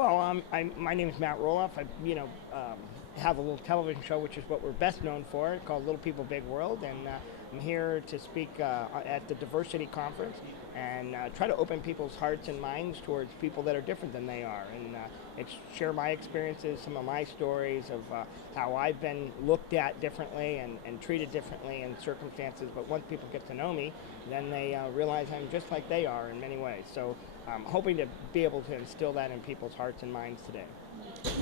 Well, my name is Matt Roloff. Have a little television show, which is what we're best known for, called Little People, Big World, and I'm here to speak at the Diversity Conference and try to open people's hearts and minds towards people that are different than they are, and share my experiences, some of my stories of how I've been looked at differently and treated differently in circumstances. But once people get to know me, then they realize I'm just like they are in many ways. So I'm hoping to be able to instill that in people's hearts and minds today.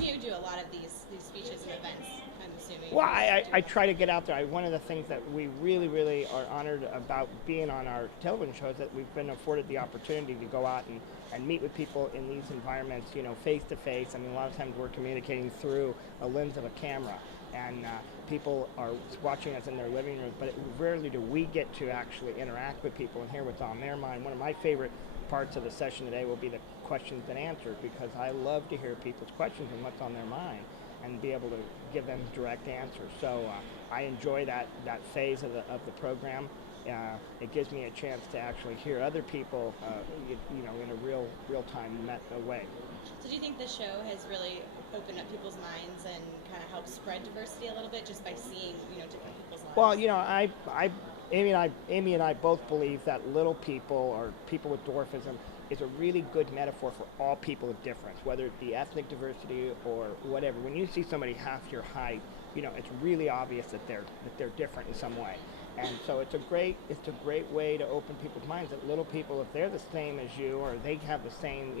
You do a lot of these speeches and events, I'm assuming. Well, I try to get out there. One of the things that we really are honored about being on our television show is that we've been afforded the opportunity to go out and meet with people in these environments, face to face. I mean, a lot of times we're communicating through a lens of a camera, and people are watching us in their living rooms, but rarely do we get to actually interact with people and hear what's on their mind. One of my favorite parts of the session today will be the questions and answers, because I love to hear people's questions and what's on their mind and be able to give them direct answers. So I enjoy that phase of the program. It gives me a chance to actually hear other people, in a real time way. So do you think the show has really opened up people's minds and kind of helped spread diversity a little bit just by seeing, different people's lives? Well, Amy and I both believe that little people or people with dwarfism is a really good metaphor for all people of difference, whether it be ethnic diversity or whatever. When you see somebody half your height, it's really obvious that they're different in some way. And so it's a great way to open people's minds that little people, if they're the same as you, or they have the same,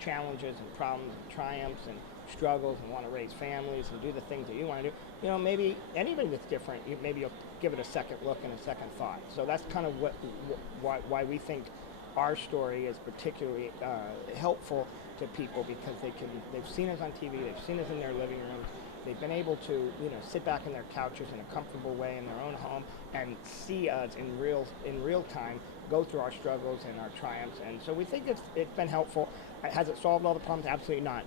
challenges and problems and triumphs and struggles and want to raise families and do the things that you want to do, maybe anybody that's different, maybe you'll give it a second look and a second thought. So that's kind of why we think our story is particularly helpful to people, because they've seen us on TV, they've seen us in their living rooms, they've been able to sit back in their couches in a comfortable way in their own home and see us in real time go through our struggles and our triumphs. And so we think it's been helpful. Has it solved all the problems? Absolutely not.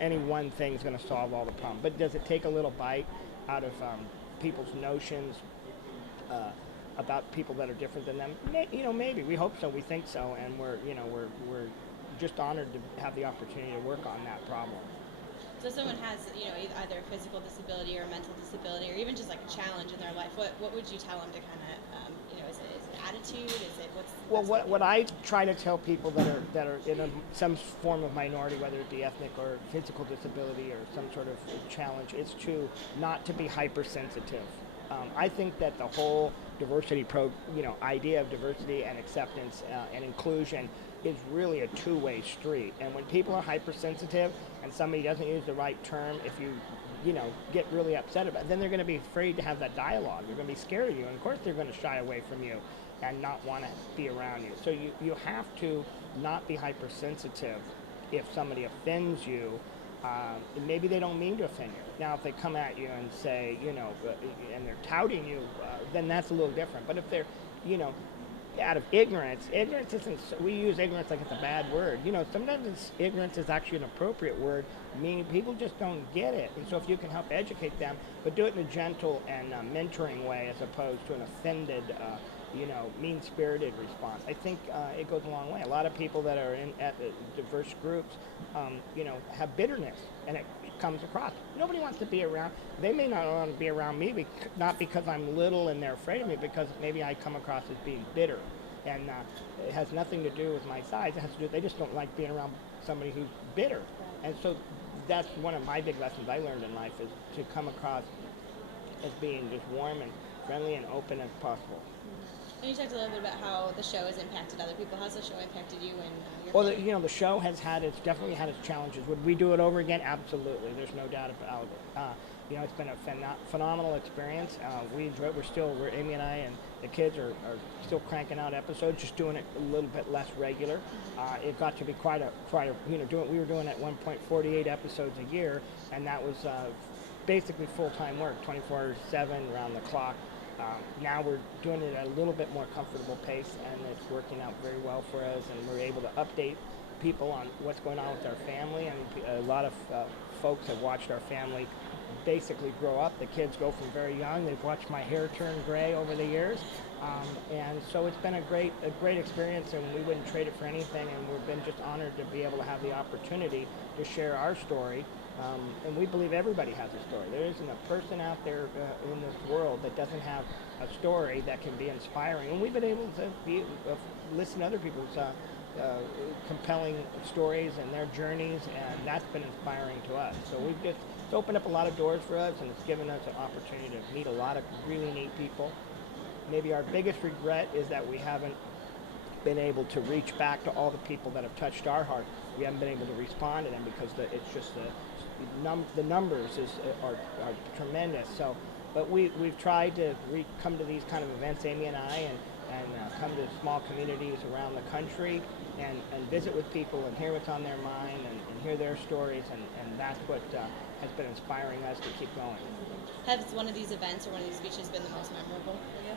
Any one thing is going to solve all the problems. But does it take a little bite out of people's notions about people that are different than them? Maybe. We hope so. We think so. And we're just honored to have the opportunity to work on that problem. So if someone has, either a physical disability or a mental disability, or even just like a challenge in their life, what would you tell them to kind of, is it attitude? Is it what I try to tell people that are in some form of minority, whether it be ethnic or physical disability or some sort of challenge, is to not to be hypersensitive. I think that the whole diversity idea of diversity and acceptance and inclusion is really a two-way street. And when people are hypersensitive and somebody doesn't use the right term, if you get really upset about it, then they're going to be afraid to have that dialogue. They're going to be scared of you, and of course they're going to shy away from you and not want to be around you. So you have to not be hypersensitive if somebody offends you. Maybe they don't mean to offend you. Now, if they come at you and say, and they're touting you, then that's a little different. But if they're, out of ignorance isn't, we use ignorance like it's a bad word. Sometimes ignorance is actually an appropriate word, meaning people just don't get it. And so if you can help educate them, but do it in a gentle and mentoring way as opposed to an offended, mean-spirited response, I think it goes a long way. A lot of people that are at diverse groups, have bitterness, and it comes across. Nobody wants to be around. They may not want to be around me, not because I'm little and they're afraid of me, because maybe I come across as being bitter. And it has nothing to do with my size. It has to do, they just don't like being around somebody who's bitter. And so that's one of my big lessons I learned in life, is to come across as being just warm and friendly and open as possible. And you talked a little bit about how the show has impacted other people. How's the show impacted you and your Well, family? the show has definitely had its challenges. Would we do it over again? Absolutely. There's no doubt about it. It's been a phenomenal experience. We enjoy it. We're Amy and I and the kids are still cranking out episodes, just doing it a little bit less regular. It got to be quite a we were doing at one point 48 episodes a year, and that was basically full-time work, 24/7 around the clock. Now we're doing it at a little bit more comfortable pace, and it's working out very well for us, and we're able to update people on what's going on with our family, and a lot of folks have watched our family basically grow up. The kids go from very young. They've watched my hair turn gray over the years. And so it's been a great experience, and we wouldn't trade it for anything. And we've been just honored to be able to have the opportunity to share our story. And we believe everybody has a story. There isn't a person out there in this world that doesn't have a story that can be inspiring. And we've been able to listen to other people's compelling stories and their journeys, and that's been inspiring to us. So it's opened up a lot of doors for us, and it's given us an opportunity to meet a lot of really neat people. Maybe our biggest regret is that we haven't been able to reach back to all the people that have touched our heart. We haven't been able to respond to them because it's just the numbers are tremendous. So, but we've tried to come to these kind of events, Amy and I, and come to small communities around the country and visit with people and hear what's on their mind and hear their stories, and that's what has been inspiring us to keep going. Has one of these events or one of these speeches been the most memorable for you?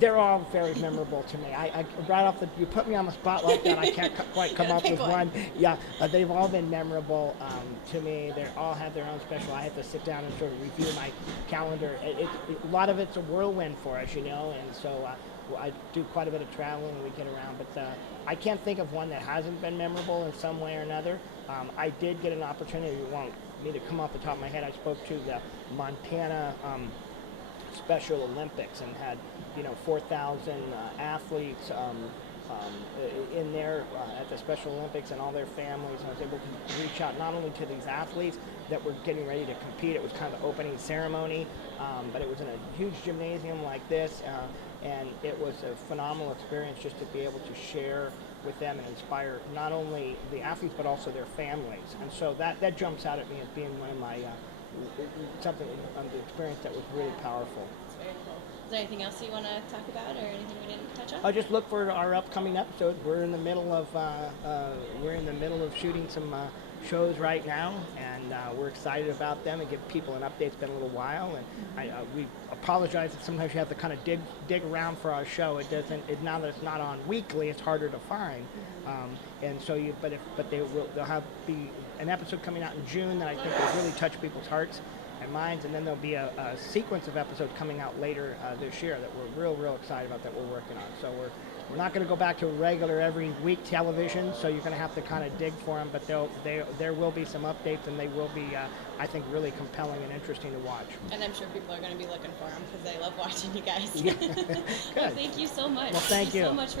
They're all very memorable to me. Right off you put me on the spot like that, I can't quite come up with one. Yeah, they've all been memorable to me. They all have their own special. I have to sit down and sort of review my calendar. A lot of it's a whirlwind for us, and so I do quite a bit of traveling. We get around, but I can't think of one that hasn't been memorable in some way or another. I did get an opportunity. You want me to come off the top of my head? I spoke to the Montana Special Olympics and had 4,000 athletes in there at the Special Olympics and all their families. And I was able to reach out not only to these athletes that were getting ready to compete. It was kind of the opening ceremony, but it was in a huge gymnasium like this, and it was a phenomenal experience just to be able to share with them and inspire not only the athletes but also their families. And so that jumps out at me as being one of my the experience that was really powerful. That's very cool. Is there anything else you want to talk about, or anything we didn't touch on? I'll just look for our upcoming episodes. We're in the middle of shooting some shows right now, and we're excited about them and give people an update. It's been a little while, and we apologize that sometimes you have to kind of dig around for our show. Now that it's not on weekly, it's harder to find. And so they'll be an episode coming out in June that I think will really touch people's hearts and minds, and then there'll be a sequence of episodes coming out later this year that we're real excited about, that we're working on. So we're not going to go back to regular every week television, so you're going to have to kind of dig for them, but there will be some updates, and they will be, I think, really compelling and interesting to watch. And I'm sure people are going to be looking for them because they love watching you guys. Yeah. Good. Well, thank you so much. Well, thank you so much for your